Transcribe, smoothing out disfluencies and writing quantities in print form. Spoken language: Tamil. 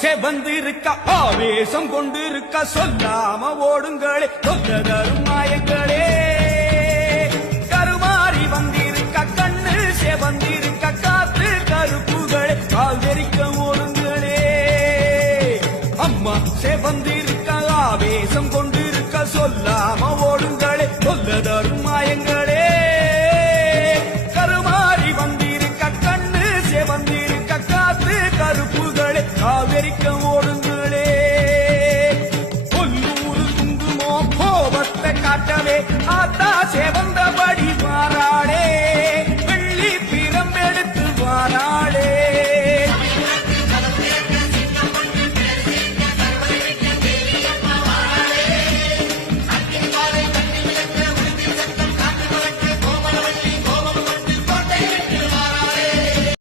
செவந்திருக்க ஆவேசம் கொண்டிருக்க சொல்லாம ஓடுங்களே தொல்ல தரும் மாயங்களே கருமாறி வந்திருக்க கண்ணு செவந்திருக்க காத்து கருப்புகளே கால் வெறிக்க ஓடுங்களே அம்மா செவந்திருக்க ஆவேசம் கொண்டிருக்க சொல்லாம ஓடுங்களே தொல்ல தரும் மாயங்களே கருமாறி வந்திருக்க கண்ணு செவந்திருக்க காத்து கருப்புகளே கால் வெறிக்க ஓடு